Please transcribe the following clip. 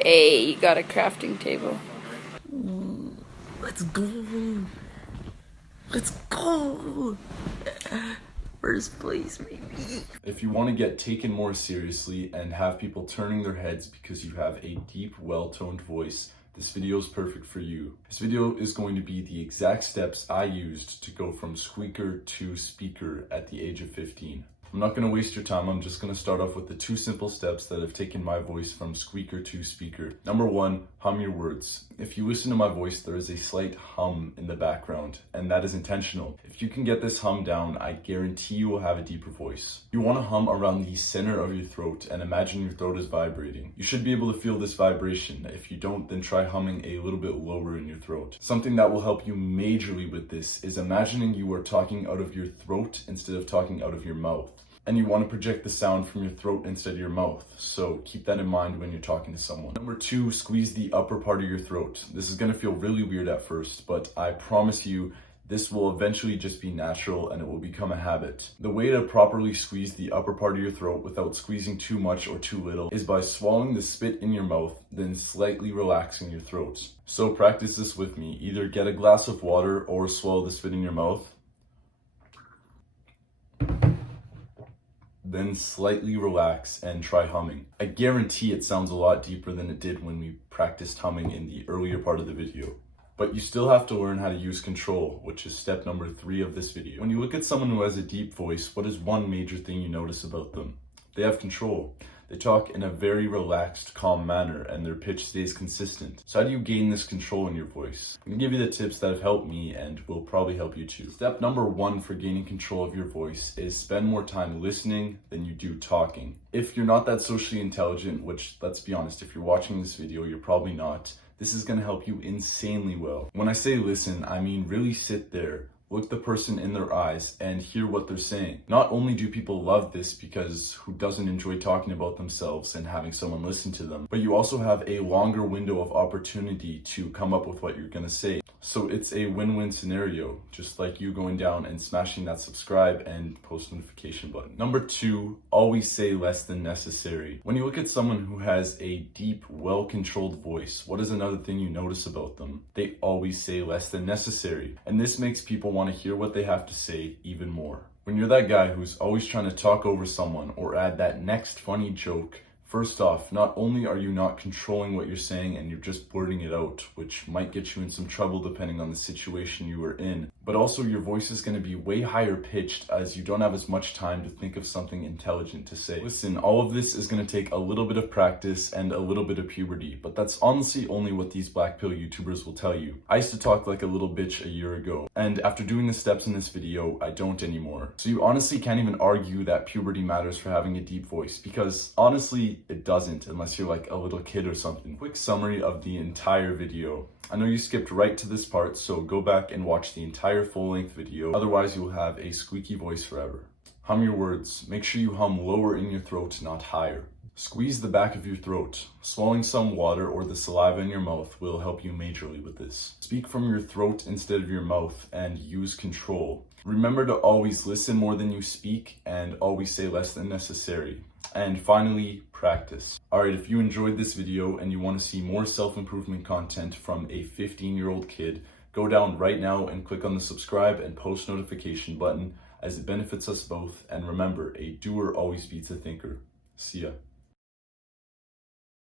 Hey, you got a crafting table. Let's go. Let's go. First place, baby. If you want to get taken more seriously and have people turning their heads because you have a deep, well-toned voice, this video is perfect for you. This video is going to be the exact steps I used to go from squeaker to speaker at the age of 15. I'm not going to waste your time. I'm just going to start off with the 2 simple steps that have taken my voice from squeaker to speaker. Number 1, hum your words. If you listen to my voice, there is a slight hum in the background, and that is intentional. If you can get this hum down, I guarantee you will have a deeper voice. You want to hum around the center of your throat and imagine your throat is vibrating. You should be able to feel this vibration. If you don't, then try humming a little bit lower in your throat. Something that will help you majorly with this is imagining you are talking out of your throat instead of talking out of your mouth. And you want to project the sound from your throat instead of your mouth. So keep that in mind when you're talking to someone. Number 2, squeeze the upper part of your throat. This is going to feel really weird at first, but I promise you, this will eventually just be natural and it will become a habit. The way to properly squeeze the upper part of your throat without squeezing too much or too little is by swallowing the spit in your mouth, then slightly relaxing your throat. So practice this with me. Either get a glass of water or swallow the spit in your mouth. Then slightly relax and try humming. I guarantee it sounds a lot deeper than it did when we practiced humming in the earlier part of the video. But you still have to learn how to use control, which is step number 3 of this video. When you look at someone who has a deep voice, what is one major thing you notice about them? They have control. They talk in a very relaxed, calm manner, and their pitch stays consistent. So how do you gain this control in your voice? I'm gonna give you the tips that have helped me and will probably help you too. Step number 1 for gaining control of your voice is spend more time listening than you do talking. If you're not that socially intelligent, which, let's be honest, if you're watching this video, you're probably not, this is gonna help you insanely well. When I say listen, I mean really sit there, look the person in their eyes and hear what they're saying. Not only do people love this, because who doesn't enjoy talking about themselves and having someone listen to them, but you also have a longer window of opportunity to come up with what you're gonna say. So it's a win-win scenario, just like you going down and smashing that subscribe and post notification button. Number 2, always say less than necessary. When you look at someone who has a deep, well-controlled voice, what is another thing you notice about them? They always say less than necessary. And this makes people want to hear what they have to say even more. When you're that guy who's always trying to talk over someone or add that next funny joke, first off, not only are you not controlling what you're saying and you're just blurting it out, which might get you in some trouble depending on the situation you are in, but also your voice is going to be way higher pitched as you don't have as much time to think of something intelligent to say. Listen, all of this is going to take a little bit of practice and a little bit of puberty, but that's honestly only what these black pill YouTubers will tell you. I used to talk like a little bitch a year ago, and after doing the steps in this video, I don't anymore. So you honestly can't even argue that puberty matters for having a deep voice, because honestly, it doesn't unless you're like a little kid or something. Quick summary of the entire video. I know you skipped right to this part, so go back and watch the entire full-length video, otherwise you'll have a squeaky voice forever. Hum your words. Make sure you hum lower in your throat, not higher. Squeeze the back of your throat. Swallowing some water or the saliva in your mouth will help you majorly with this. Speak from your throat instead of your mouth and use control. Remember to always listen more than you speak and always say less than necessary. And finally, practice. Alright, if you enjoyed this video and you want to see more self-improvement content from a 15-year-old kid, go down right now and click on the subscribe and post notification button, as it benefits us both. And remember, a doer always beats a thinker. See ya.